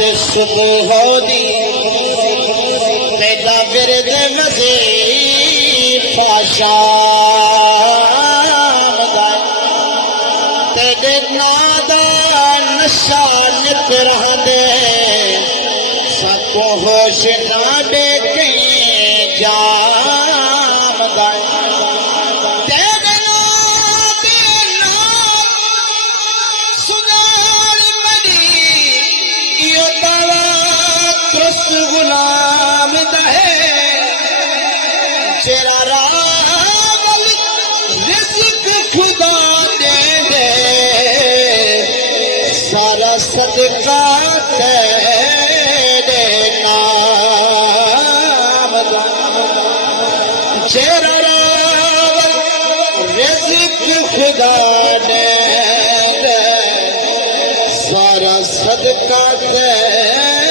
ते सुबह दी तेरा विरद वजीफा शाम दा तेरे नादा नशा नित रहंदे साको होश ना दे कहीं जाम दा तेरे नाम सुनार बड़ी यो बाबा त्रस्त गुलाम दा है जेरा रावल रिज़्क़ खुदा दे दे सारा सदका तेरे नाम दा जेरा रावल रिज़्क़ खुदा दे दे सारा सदका तेरे